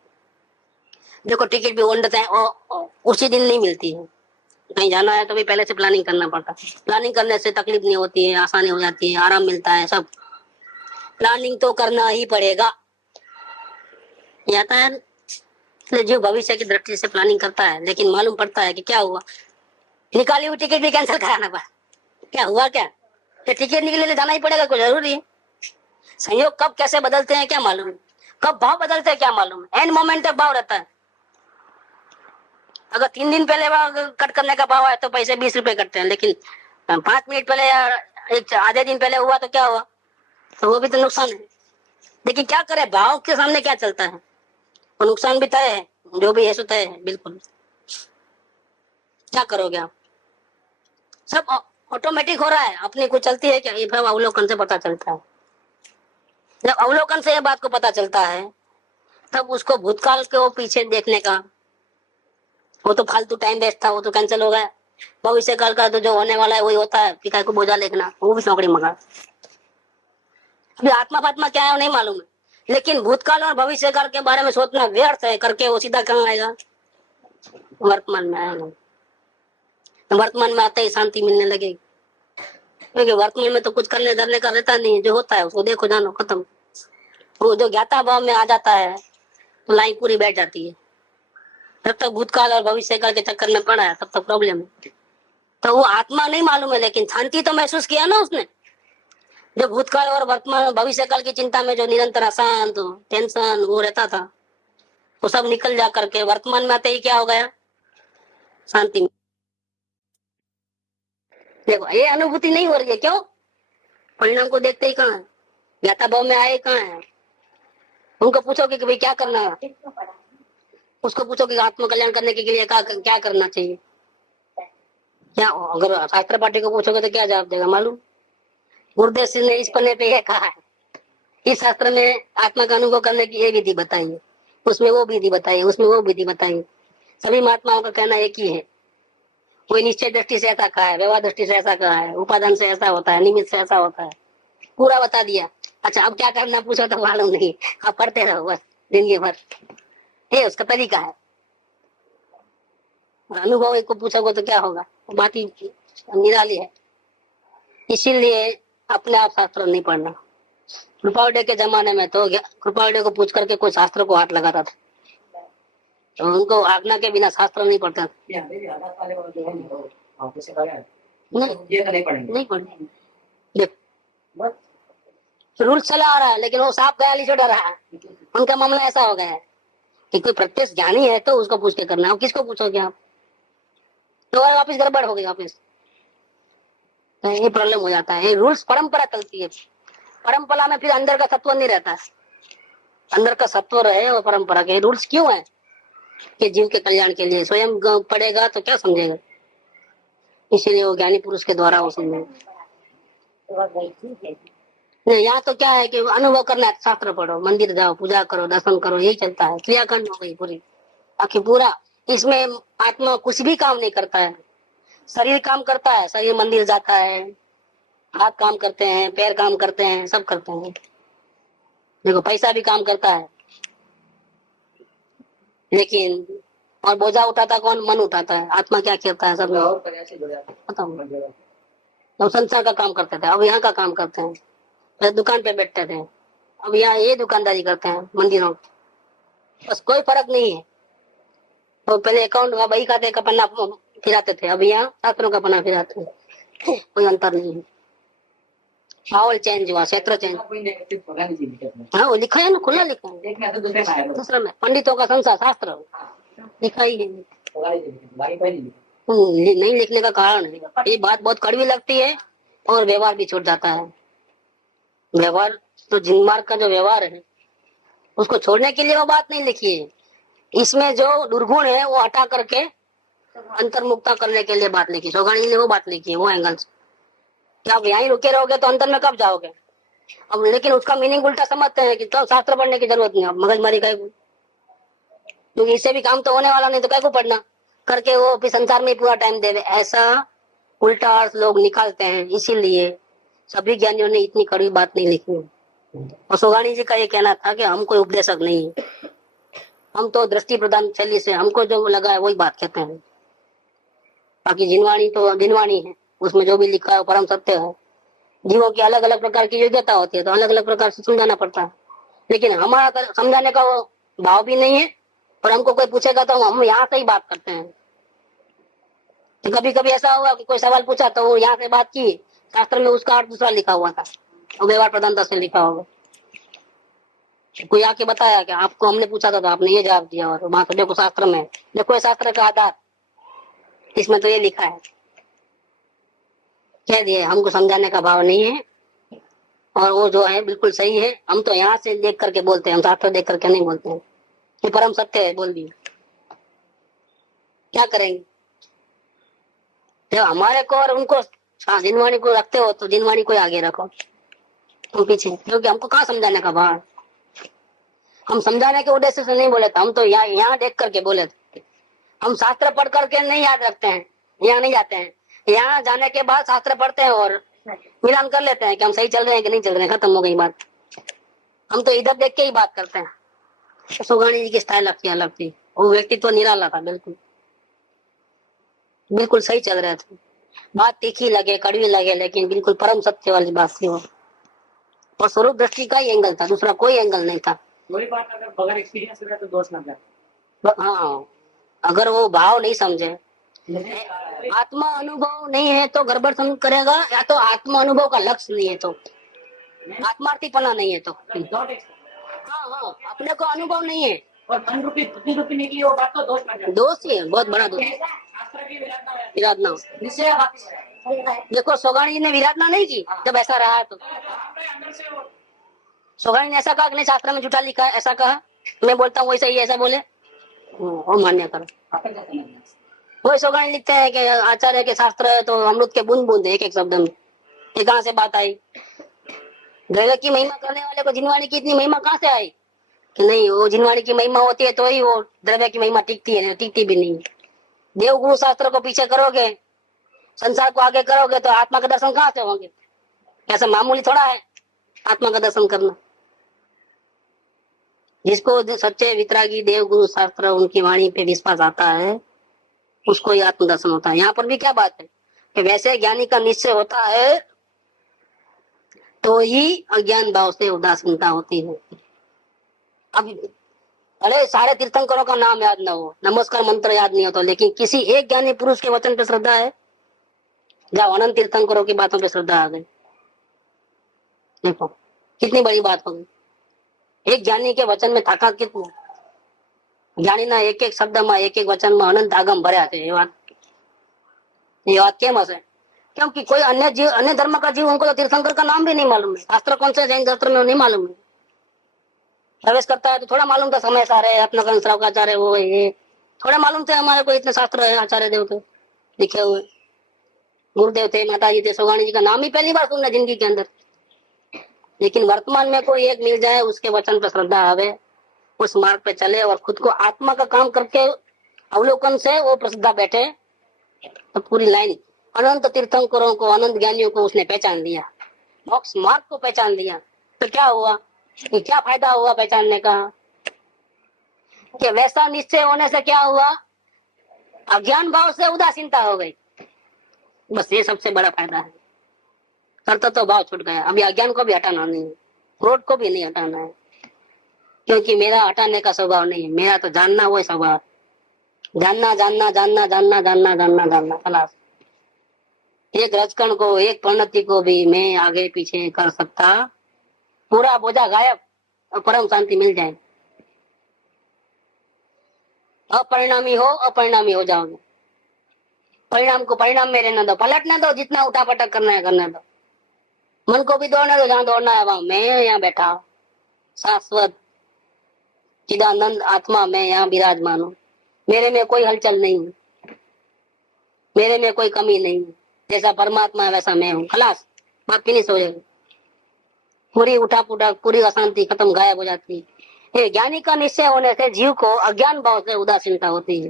देखो टिकट भी ऑन टाइम उसी दिन नहीं मिलती है, कहीं जाना है तो भी पहले से प्लानिंग करना पड़ता है। प्लानिंग करने से तकलीफ नहीं होती है, आसानी हो जाती है, आराम मिलता है। सब प्लानिंग तो करना ही पड़ेगा, ये आता है। इसलिए जो भविष्य की दृष्टि से प्लानिंग करता है, लेकिन मालूम पड़ता है कि क्या हुआ, निकाली हुई टिकट भी कैंसिल कराना पड़ा। क्या हुआ? क्या टिकट निकले जाना ही पड़ेगा, कोई जरूरी है? संयोग कब कैसे बदलते हैं क्या मालूम, कब भाव बदलते हैं क्या मालूम। एंड मोमेंट तक भाव रहता है। अगर 3 दिन पहले कट करने का भाव है तो पैसे 20 रुपए कटते हैं, लेकिन 5 मिनट पहले या एक आधे दिन पहले हुआ तो क्या हुआ, तो वो भी तो नुकसान है। लेकिन क्या करे, भाव के सामने क्या चलता है, वो नुकसान भी तय है, जो भी है सो तय है बिल्कुल। क्या करोगे आप? सब ऑटोमेटिक हो रहा है, अपनी कुछ चलती है क्या? ये सब अवलोकन से पता चलता है। जब अवलोकन से ये बात को पता चलता है तब उसको भूतकाल के वो पीछे देखने का, वो तो फालतू टाइम वेस्ट था, वो तो कैंसिल हो गया। भविष्य काल का तो जो होने वाला है वही होता है, पिता को बोझा लेखना, वो भी नौकरी मंगा। अभी आत्मा फात्मा क्या है वो नहीं मालूम है, लेकिन भूतकाल और भविष्य काल के बारे में सोचना व्यर्थ है करके वो सीधा कहाँ आएगा? वर्तमान में आएगा। वर्तमान में आते ही शांति मिलने लगेगी, क्योंकि वर्तमान में तो कुछ करने धरने का रहता नहीं है। जो होता है उसको देखो जानो, खत्म। वो जो ज्ञाता भाव में आ जाता है तो लाइन पूरी बैठ जाती है। जब तक भूतकाल और भविष्य काल के चक्कर में पड़ा है तब तक प्रॉब्लम है। तो वो आत्मा नहीं मालूम है, लेकिन शांति तो महसूस किया ना उसने। जो भूतकाल और वर्तमान भविष्य काल की चिंता में जो निरंतर अशांत टेंशन वो रहता था, वो सब निकल जा करके वर्तमान में आते ही क्या हो गया? शांति। देखो ये अनुभूति नहीं हो रही है, क्यों? परिणाम को देखते ही कहाँ है, ज्ञाता भाव में आए कहाँ है। उनको पूछोगे कि भाई क्या करना है, उसको पूछोगे आत्म कल्याण करने के लिए क्या करना चाहिए, क्या? अगर शास्त्र पाठी को पूछोगे तो क्या जवाब देगा मालूम? गुरुदेव सिंह ने इस पन्ने पे ये कहा है, इस शास्त्र में आत्मा का अनुभव करने की ये विधि बताई है, उसमें वो विधि बताई है, उसमें वो विधि बताई है। सभी महात्माओं का कहना एक ही है। कोई निश्चय दृष्टि से ऐसा कहा है, व्यवहार दृष्टि से ऐसा कहा है, उपादान से ऐसा होता है, निमित्त से ऐसा होता है, पूरा बता दिया। अच्छा अब क्या करना पूछो तो मालूम नहीं, आप पढ़ते रहो बस जिंदगी भर, ये उसका तरीका है। अनुभव को पूछोगे तो क्या होगा, बात ही निराली है। इसीलिए अपने आप शास्त्र नहीं पढ़ना। कृपावड़े के जमाने में तो कृपावड़े को पूछ करके कोई शास्त्र को हाथ लगाता था, तो उनको आज्ञा के बिना शास्त्र नहीं पढ़ता था। नहीं पढ़ेंगे। देख रूल चला आ रहा है, लेकिन वो सांप गया छोड़ा रहा है। उनका मामला ऐसा हो गया है कि कोई प्रत्यक्ष ज्ञानी है तो उसको पूछ के करना है। किसको पूछोगे आप? तो वापिस गड़बड़ हो गई वापिस, तो ये प्रॉब्लम हो जाता है। ये रूल्स परंपरा चलती है, परंपरा में फिर अंदर का सत्व नहीं रहता है। अंदर का सत्व रहे वो परंपरा के रूल्स क्यों है कि जीव के कल्याण के लिए। स्वयं पढ़ेगा तो क्या समझेगा, इसीलिए वो ज्ञानी पुरुष के द्वारा वो समझेगा। यहाँ तो क्या है कि अनुभव करना है, शास्त्र पढ़ो, मंदिर जाओ, पूजा करो, दर्शन करो, यही चलता है। क्रियाकांड हो गई पूरी आखिर पूरा। इसमें आत्मा कुछ भी काम नहीं करता है, शरीर काम करता है, शरीर मंदिर जाता है, हाथ काम करते हैं, पैर काम करते हैं, सब करते हैं। देखो पैसा भी काम करता है, लेकिन और बोझा उठाता कौन? मन उठाता है। आत्मा क्या करता है सब में? और प्रयास से जुड़े हैं। बताओ। तो संसार का काम करते थे, अब यहाँ का काम करते हैं। पहले दुकान पे बैठते थे, अब यहाँ ये दुकानदारी करते हैं मंदिरों की। बस कोई फर्क नहीं है। तो पहले अकाउंट का बही खाते का पन्ना फिराते थे, अब यहाँ शास्त्रों का पन्ना फिराते हैं। कोई अंतर नहीं है। माहौल चेंज हुआ, क्षेत्र चेंज। कोई नेगेटिव भगवान जी लिखे हैं। हाँ वो लिखा है ना, खुला लिखा है। एक में तो दूसरे में आया दूसरा में पंडितों का संसार शास्त्र लिखा ही है। भगवान जी लिखे, बाकी कोई नहीं लिखे। नहीं लिखने का कारण है, ये बात बहुत कड़वी लगती है और व्यवहार भी छूट जाता है। व्यवहार तो जिन मार्ग का जो व्यवहार है उसको छोड़ने के लिए वो बात नहीं लिखी है। इसमें जो दुर्गुण है वो हटा करके अंतर्मुक्ता करने के लिए बात लिखी। सोगाणी ने वो बात लिखी है, वो एंगल से। क्या आप यहीं रुके रहोगे तो अंतर में कब जाओगे? अब लेकिन उसका मीनिंग उल्टा समझते हैं कि तो शास्त्र पढ़ने की जरूरत नहीं, अब मगजमारी का, क्योंकि इससे भी काम तो होने वाला नहीं, तो क्या को पढ़ना करके वो फिर संसार में ही पूरा टाइम देवे, ऐसा उल्टा अर्थ लोग निकालते हैं। इसीलिए सभी ज्ञानियों ने इतनी कड़वी बात नहीं लिखी। और सोगाणी जी का ये कहना था कि हम कोई उपदेशक नहीं है, हम तो दृष्टि प्रदान शैली से हमको जो लगा है वही बात कहते हैं। बाकी जिनवाणी तो जिनवाणी है, उसमें जो भी लिखा है परम सत्य है। जीवों की अलग अलग प्रकार की योग्यता होती है, तो अलग अलग प्रकार से समझाना पड़ता है। लेकिन हमारा समझाने का वो भाव भी नहीं है, और हमको कोई पूछेगा तो हम यहाँ से ही बात करते हैं। तो कभी कभी ऐसा हुआ कि कोई सवाल पूछा तो वो यहाँ से बात की, शास्त्र में उसका अर्थ दूसरा लिखा हुआ था और व्यवहार प्रधानता से लिखा होगा। कोई आके बताया कि आपको हमने पूछा था तो आपने ये जवाब दिया, और वहां तो देखो शास्त्र में, देखो शास्त्र का आधार इसमें तो ये लिखा है। कह दिए हमको समझाने का भाव नहीं है, और वो जो है बिल्कुल सही है। हम तो यहाँ से देख करके बोलते हैं, हम शास्त्र देख करके नहीं बोलते हैं। ये परम सत्य है, बोल दिए, क्या करेंगे? जब हमारे को और उनको जिनवाणी को रखते हो तो जिनवाणी को आगे रखो, तुम पीछे, क्योंकि हमको कहाँ समझाने का भाव। हम समझाने के उद्देश्य से नहीं बोले थे, हम तो यहाँ देख करके बोले थे। हम शास्त्र पढ़ करके नहीं याद रखते हैं, यहाँ नहीं जाते हैं। यहाँ जाने के बाद शास्त्र पढ़ते हैं और मिलान कर लेते हैं कि हम सही चल रहे हैं कि नहीं चल रहे हैं, खत्म हो गई बात। हम तो इधर देख के ही बात करते हैं। सोगाणी जी की स्टाइल अलग थी, वो व्यक्तित्व निराला था, बिल्कुल बिल्कुल सही चल रहे थे। बात तीखी लगे, कड़वी लगे, लेकिन बिल्कुल परम सत्य वाली बात थी वो। और स्वरूप दृष्टि का ही एंगल था, दूसरा कोई एंगल नहीं था। वही बात अगर बगैर एक्सपीरियंस रहे तो दोष ना जाए। हाँ, अगर वो भाव नहीं समझे, आत्मा अनुभव नहीं है तो गड़बड़ समझ करेगा, या तो आत्मा अनुभव का लक्ष्य नहीं है, तो आत्मार्थीपना नहीं है, तो हाँ अपने को अनुभव नहीं है और मन रूपी बुद्धि रूपी निकली वो बात तो दोष ना जाए। दोष ही है, बहुत बड़ा दोष। शास्त्र की विराधना हो। निश्चय बात है। देखो सोगाणी जी ने विराधना नहीं की, जब ऐसा रहा है तो अंदर से वो सोगाणी ने ऐसा कहा कि नहीं शास्त्र में झूठा लिखा है, ऐसा कहा, मैं बोलता हूँ वैसा ही ऐसा बोले, वो मान्य करो। आपका क्या समझना है? वही सोगाणी लिखते हैं कि आचार्य के शास्त्र है तो अमृत के बूंद बूंद एक एक शब्द में। ये कहाँ से बात आई? द्रव्य की महिमा करने वाले को जिनवाणी की इतनी महिमा कहाँ से आई? कि नहीं, वो जिनवाणी की महिमा होती है तो ही वो द्रव्य की महिमा टिकती है, टिकती भी नहीं। देव गुरु शास्त्र को पीछे करोगे, संसार को आगे करोगे तो आत्मा का दर्शन कहाँ से होंगे? ऐसा मामूली थोड़ा है आत्मा का दर्शन करना। जिसको सच्चे वितरागी देव गुरु शास्त्र उनकी वाणी पे विश्वास आता है उसको ही आत्म दर्शन होता है। यहाँ पर भी क्या बात है कि वैसे ज्ञानी का निश्चय होता है तो ही अज्ञान भाव से उदासीनता होती है। अब भले सारे तीर्थंकरों का नाम याद ना हो, नमस्कार मंत्र याद नहीं हो, तो लेकिन किसी एक ज्ञानी पुरुष के वचन पे श्रद्धा है। जाओ अनंत तीर्थंकरों की बातों पे श्रद्धा आ गई, देखो कितनी बड़ी बात हो गई। एक ज्ञानी के वचन में ताकत कितनी, ज्ञानी ना एक एक शब्द में एक एक वचन में अनंत आगम भर्या है। ये बात केम हसे? क्योंकि कोई अन्य जीव, अन्य धर्म का जीव, उनको तो तीर्थंकर का नाम भी नहीं मालूम है। शास्त्र कौन से जैन शास्त्र में नहीं मालूम है। प्रवेश करता है तो थोड़ा मालूम था, समय सारे अपना कंसराव का आचार्य वो ये थोड़ा मालूम थे हमारे को, इतने शास्त्र है, आचार्य देव थे लिखे हुए, गुरुदेव थे, माता जी थे। सोगाणी जी का नाम ही पहली बार सुनना जिंदगी के अंदर। लेकिन वर्तमान में कोई एक मिल जाए, उसके वचन पर श्रद्धा आवे, उस मार्ग पे चले और खुद को आत्मा का काम करके अवलोकन से वो प्रसिद्धा बैठे, तो पूरी लाइन अनंत तीर्थंकरों को, अनंत ज्ञानियों को उसने पहचान लिया, मोक्ष मार्ग को पहचान लिया। तो क्या हुआ, क्या फायदा हुआ पहचानने का? कि वैसा निश्चय होने से क्या हुआ अज्ञान भाव से उदासीनता हो गई, बस ये सबसे बड़ा फायदा है। कर्तृत्व भाव छूट गया। अभी अज्ञान को भी हटाना नहीं है, क्रोध को भी नहीं हटाना है, क्योंकि मेरा हटाने का स्वभाव नहीं है, मेरा तो जानना वो स्वभाव, जानना जानना जानना जानना जानना जानना जानना, खलास। एक रजकण को, एक परिणति को भी मैं आगे पीछे कर सकता, पूरा बोझा गायब और परम शांति मिल जाए। अपरिणामी हो जाओगे, परिणाम को परिणाम में रहने दो, पलटने दो, जितना उठा पटक करना है करने दो, मन को भी दौड़ने दो, जहां दौड़ना है वहां। मैं यहाँ बैठा शाश्वत चिदानंद आत्मा, मैं यहाँ विराजमान हूँ, मेरे में कोई हलचल नहीं है, मेरे में कोई कमी नहीं है, जैसा परमात्मा है वैसा मैं हूँ, खलास, बात फिनिश हो जाएगी। पूरी उठा पुटक, पूरी अशांति खत्म, गायब हो जाती है। ये ज्ञानी का निश्चय होने से जीव को अज्ञान भाव से उदासीनता होती है।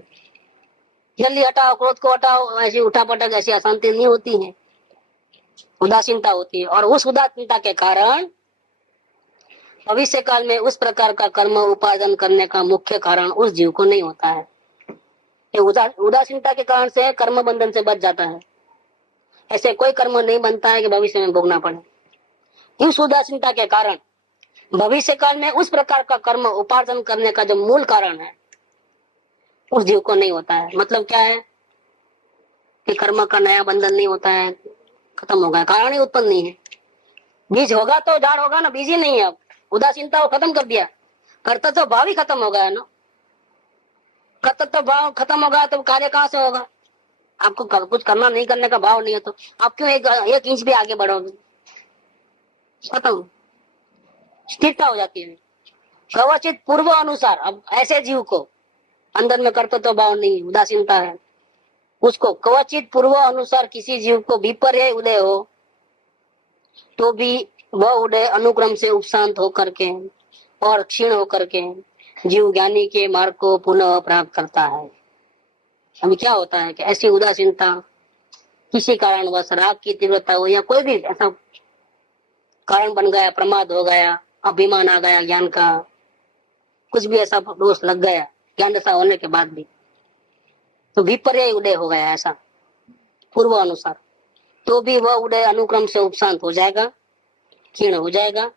जल्दी हटाओ, क्रोध को हटाओ, ऐसी उठा पटक, ऐसी अशांति नहीं होती है, उदासीनता होती है। और उस उदासीनता के कारण भविष्य काल में उस प्रकार का कर्म उपार्जन करने का मुख्य कारण उस जीव को नहीं होता है। ये उदासीनता के कारण से कर्म बंधन से बच जाता है। ऐसे कोई कर्म नहीं बनता है कि भविष्य में भोगना पड़े। इस उदासीनता के कारण भविष्य काल में उस प्रकार का कर्म उपार्जन करने का जो मूल कारण है उस जीव को नहीं होता है। मतलब क्या है कि कर्म का नया बंधन नहीं होता है, खत्म हो गया, कारण ही उत्पन्न नहीं है। बीज होगा तो झाड़ होगा ना, बीज ही नहीं है। अब उदासीनता को खत्म कर दिया, कर्तव्य भाव ही खत्म हो गया ना। कर्तव्य भाव खत्म होगा तो कार्य कहाँ से होगा? आपको कुछ करना नहीं करने का भाव नहीं है तो आप क्यों एक इंच भी आगे बढ़ोगे? खत्म, स्थिरता हो जाती है। कवचित पूर्व अनुसार, अब ऐसे जीव को अंदर में कर्तव्य भाव नहीं, उदासीनता है, उसको कवचित पूर्व अनुसार किसी जीव को विपर्य उदय हो तो भी वह उदय अनुक्रम से उपशांत होकर के और क्षीण होकर के जीव ज्ञानी के मार्ग को पुनः प्राप्त करता है। अभी क्या होता है कि ऐसी उदासीनता किसी कारणवश, राग की तीव्रता हो या कोई भी ऐसा कारण बन गया, प्रमाद हो गया, अभिमान आ गया ज्ञान का, कुछ भी ऐसा दोष लग गया ज्ञान दशा होने के बाद भी, तो विपर्य उदय हो गया ऐसा पूर्व अनुसार, तो भी वह उदय अनुक्रम से उपशांत हो जाएगा, क्षीण हो जाएगा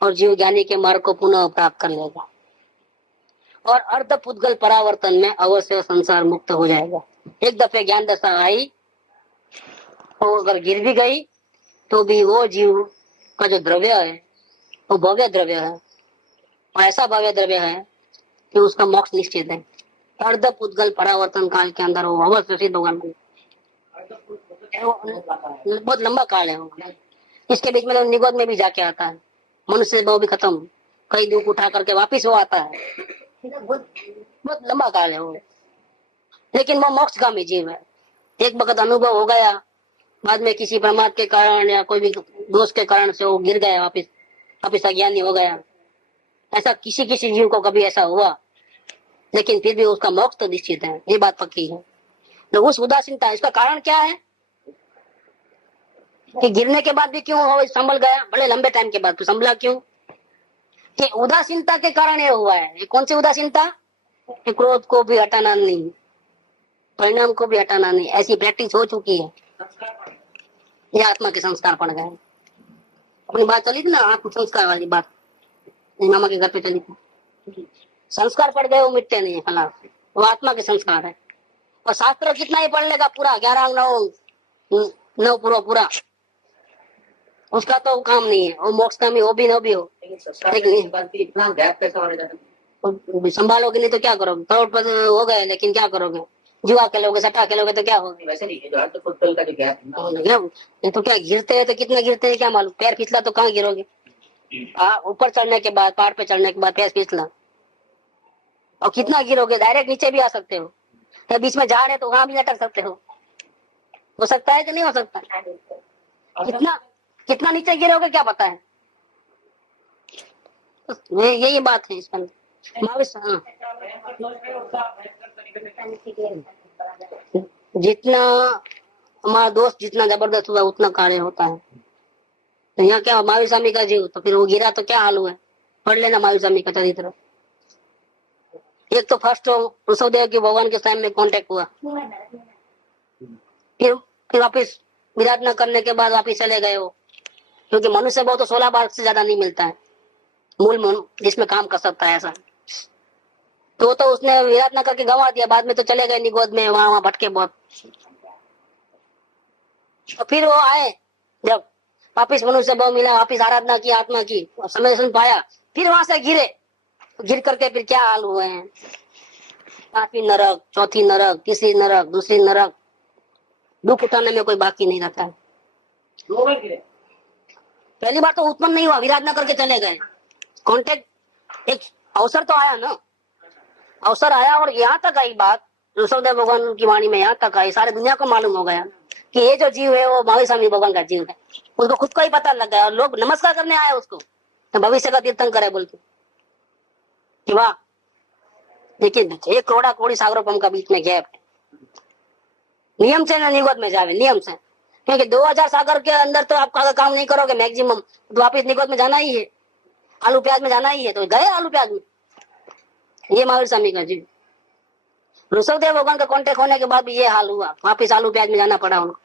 और जीव ज्ञानी के मार्ग को पुनः प्राप्त कर लेगा और अर्ध पुद्गल परावर्तन में अवश्य संसार मुक्त हो जाएगा। एक दफे ज्ञान दशा आई और अगर गिर भी गई तो भी वो जीव का जो द्रव्य है वो भव्य द्रव्य है, और ऐसा भव्य द्रव्य है कि उसका मोक्ष निश्चित है। अर्ध पुद्गल परावर्तन काल के अंदर वो अवश्य सिद्ध होगा। बहुत लंबा काल है वो, इसके बीच में तो निगोद में भी जाके आता है, मनुष्य भाव भी खत्म, कई दुख उठा करके वापिस वो आता है, बहुत लंबा काल है वो। लेकिन वो मोक्षगामी जीव है। एक वक्त अनुभव हो गया, बाद में किसी प्रमाद के कारण या कोई भी दोष के कारण से वो गिर गया, वापिस अज्ञानी हो गया। ऐसा किसी जीव को कभी ऐसा हुआ, लेकिन फिर भी उसका मोक्ष तो निश्चित है, ये बात पक्की है। तो उस उदासीनता, इसका कारण क्या है कि गिरने के बाद भी क्यों हो संभल गया, बड़े लंबे टाइम के बाद तो संभला क्यों? कि उदासीनता के कारण ये हुआ है। ये कौन सी उदासीनता? क्रोध को भी हटाना नहीं, परिणाम को भी हटाना नहीं, ऐसी प्रैक्टिस हो चुकी है। ये आत्मा के संस्कार पड़ गए। अपनी बात चली थी ना, आत्म संस्कार वाली बात, मामा के घर पे चली थी। संस्कार पड़ गए वो मिटते नहीं है, खलास, वो आत्मा के संस्कार है। और शास्त्र कितना ही पढ़ लेगा, पूरा 11 9 पूरा, उसका तो काम नहीं है। वो मोक्ष कामी हो भी न भी हो, संभालोगे नहीं तो क्या करोगे? करोड़पति हो गए लेकिन क्या करोगे? जुआ खेलोगे, सट्टा खेलोगे तो क्या होगा? वैसे नहीं, ये तो क्या गिरते हैं तो कितना गिरते हैं क्या मालूम। पैर फिसला तो कहाँ गिरोगे? ऊपर चढ़ने के बाद, पहाड़ पे चढ़ने के बाद पैर फिसला, और कितना गिरोगे? डायरेक्ट नीचे भी आ सकते हो, तो बीच में झाड़ है तो वहां भी लटक सकते हो सकता है कि नहीं हो सकता? कितना नीचे गिरोगे क्या पता है। यही बात है इसका। जितना हमारा दोस्त जितना जबरदस्त हुआ उतना कार्य होता है। तो यहाँ क्या महावीर स्वामी का जीव, तो फिर वो गिरा तो क्या हाल हुआ? पढ़ लेना महावीर स्वामी का चरित्र, एक तो फर्स्ट ऋषभदेव के भगवान के टाइम में कांटेक्ट हुआ, फिर वापिस विराट न करने के बाद वापिस चले गए वो, क्योंकि मनुष्य भाव तो 16 बार से ज्यादा नहीं मिलता है मूल जिसमें काम कर सकता है ऐसा। तो उसने विराट न करके गंवा दिया, बाद में तो चले गए निगोद में, वहां भटके बहुत। तो फिर वो आए, जब वापिस मनुष्य भाव मिला, वापिस आराधना की, आत्मा की, समय सुन पाया, फिर वहां से गिरे, गिर करके फिर क्या हाल हुए हैं, 5वीं नरक, 4थी नरक, तीसरी नरक, दूसरी नरक, दुख उठाने में कोई बाकी नहीं रहता है। पहली बार तो उत्पन्न नहीं हुआ, विराट न करके चले गए, कॉन्टेक्ट एक अवसर तो आया ना, अवसर आया और यहाँ तक आई बात, ऋषभदेव भगवान की वाणी में यहाँ तक आई, सारे दुनिया को मालूम हो गया कि ये जो जीव है वो महावीर स्वामी भगवान का जीव है। उसको खुद को ही पता लग गया और लोग नमस्कार करने आए उसको, तो भविष्य का तीर्थंकर है बोलते कि वाह। लेकिन 1 करोड़ कोड़ी सागरों पंप का बीच में गैप है, नियम से ना निगोद में जावे, नियम से, क्योंकि 2000 सागर के अंदर तो आप अगर काम नहीं करोगे मैक्सिमम तो वापिस निगोद में जाना ही है, आलू प्याज में जाना ही है, तो गए आलू प्याज में। ये महावीर स्वामी का जीव। ऋषभदेव भगवान का कांटेक्ट होने के बाद भी ये हाल हुआ, वापिस आलू प्याज में जाना पड़ा उनको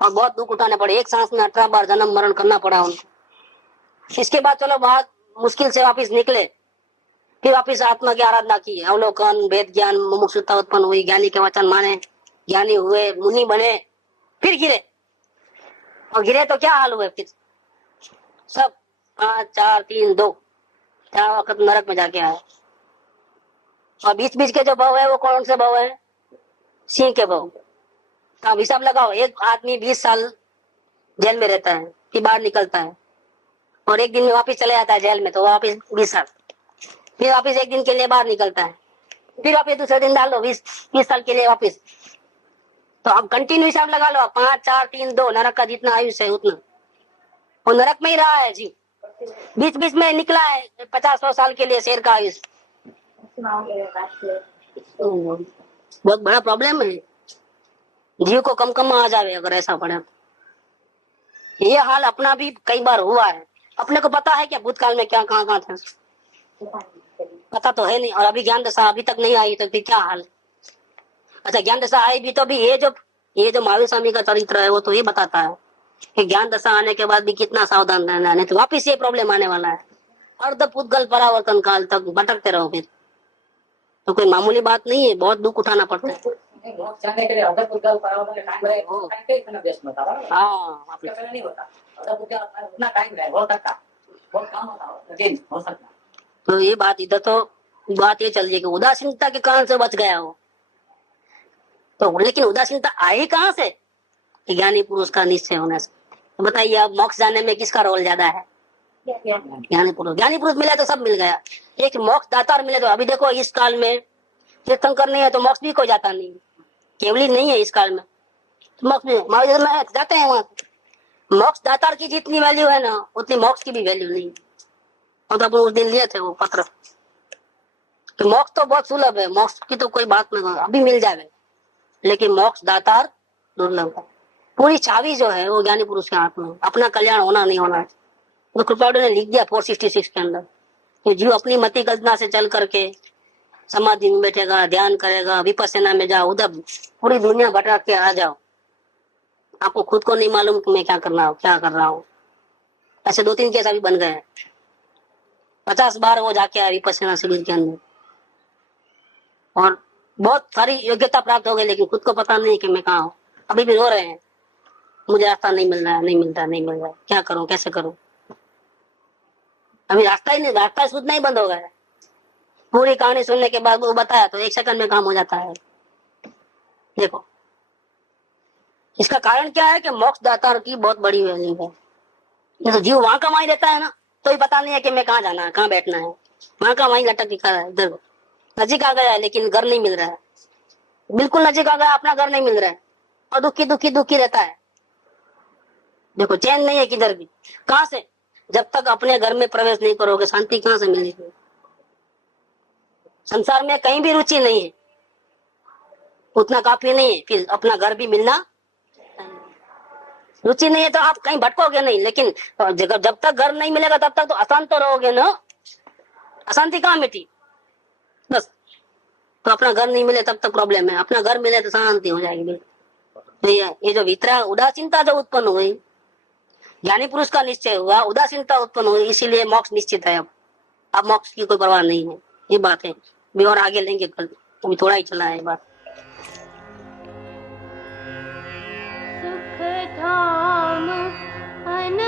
और बहुत दुख उठाने पड़े, एक सांस में 18 बार जन्म मरण करना पड़ा उनको। इसके बाद चलो बहुत मुश्किल से वापिस निकले, फिर वापिस आत्मा की आराधना की, अवलोकन, वेद ज्ञान, मुमुक्षुता उत्पन्न हुई, ज्ञानी के वचन माने, ज्ञानी हुए, मुनि बने, फिर गिरे। और गिरे तो क्या हाल हुए फिर सब 5 4 3 2 4 वक्त नरक में जाके आए। और बीच बीच के जो भाव है वो कौन से भाव है, सिंह के भाव। आप हिसाब लगाओ, एक आदमी 20 साल जेल में रहता है, फिर बाहर निकलता है और एक दिन में वापिस चले जाता है जेल में, तो वापिस 20 साल, फिर वापिस एक दिन के लिए बाहर निकलता है, फिर वापिस दूसरे दिन डाल लो 20 साल के लिए वापिस। तो अब कंटिन्यू हिसाब लगा लो, 5 4 3 2, नरक का जितना आयुष है उतना वो नरक में ही रहा है जी। बीच बीच में निकला है 50-100 साल के लिए शेर का आयुष। बहुत बड़ा प्रॉब्लम है, जीव को कम आ जावे अगर ऐसा पड़े। ये हाल अपना भी कई बार हुआ है, अपने को पता है क्या भूतकाल में क्या कहाँ था, पता तो है नहीं, और अभी ज्ञान दशा अभी तक नहीं आई, तो फिर क्या हाल। अच्छा ज्ञान दशा आई भी तो भी ये जो महावीर स्वामी का चरित्र है वो तो ये बताता है कि ज्ञान दशा आने के बाद भी कितना सावधान रहना है, नहीं तो वापिस ये प्रॉब्लम आने वाला है। अर्ध पुद्गल परावर्तन काल तक भटकते रहो फिर, तो कोई मामूली बात नहीं है, बहुत दुख उठाना पड़ता है। तो ये बात इधर तो बात ये चल रही है कि उदासीनता के कारण से बच गया हो, तो लेकिन उदासीनता आई कहाँ से, ज्ञानी पुरुष का निश्चय होने से। तो बताइए अब मोक्ष जाने में किसका रोल ज्यादा है, ज्ञानी पुरुष मिले तो सब मिल गया। एक मोक्ष दातार मिले तो अभी देखो इस काल में तीर्थंकर नहीं है तो मोक्ष भी कोई जाता नहीं, केवली नहीं है इस काल में, तो मोक्ष में जाते हैं वहां। मोक्ष दातार की जितनी वैल्यू है ना उतनी मोक्ष की भी वैल्यू नहीं। और तो उस दिन लिए थे वो पत्र कि मोक्ष तो बहुत सुलभ है, मोक्ष की तो कोई बात नहीं, अभी मिल जाए, लेकिन मोक्ष दातार दुर्लभ है। पूरी चाबी जो है वो ज्ञानी पुरुष के हाथ में, अपना कल्याण होना नहीं होना। तो कृपाणु ने लिख दिया 466 के अंदर कि जीव अपनी मति कल्पना से चल करके समाधि में बैठेगा, ध्यान करेगा, विपस्सना में जाओ, उधर पूरी दुनिया भटक के आ जाओ, आपको खुद को नहीं मालूम कि मैं क्या कर रहा हूँ। ऐसे 2-3 केस अभी बन गए, 50 बार वो जाके आया विपस्सना शिविर के अंदर और बहुत सारी योग्यता प्राप्त हो गई, लेकिन खुद को पता नहीं कि मैं कहाँ हूँ। अभी भी रो रहे हैं, मुझे रास्ता नहीं मिल रहा है, क्या करूं, कैसे करूं। अभी रास्ता सूझना ही बंद हो गया है। पूरी कहानी सुनने के बाद वो बताया तो 1 सेकंड में काम हो जाता है। देखो इसका कारण क्या है कि मोक्ष दाता की बहुत बड़ी वैल्यू है। तो जीव वहां का वहीं रहता है ना, तो ही पता नहीं है कि मैं कहाँ जाना है, कहाँ बैठना है, वहां का वहीं लटक दिखा रहा है। इधर नजीक आ गया है लेकिन घर नहीं मिल रहा है, बिल्कुल नजीक आ गया अपना घर नहीं मिल रहा है और दुखी रहता है। देखो चैन नहीं है किधर भी, कहां से, जब तक अपने घर में प्रवेश नहीं करोगे शांति कहां से मिलेगी। संसार में कहीं भी रुचि नहीं है, उतना काफी नहीं है, फिर अपना घर भी मिलना रुचि नहीं है तो आप कहीं भटकोगे नहीं। लेकिन जब तक घर नहीं मिलेगा तब तक तो अशांत तो रहोगे ना, अशांति कहाँ मिटी। बस तो अपना घर नहीं मिले तब तक प्रॉब्लम है, अपना घर मिले तो शांति हो जाएगी बिल्कुल। तो ये जो वितरण उदासीनता जो उत्पन्न हुई, ज्ञानी पुरुष का निश्चय हुआ, उदासीनता उत्पन्न हुई, इसीलिए मोक्ष निश्चित है। अब मोक्ष की कोई परवाह नहीं है। ये बात है, भी और आगे लेंगे कल, अभी थोड़ा ही चला है बात। सुख धाम अन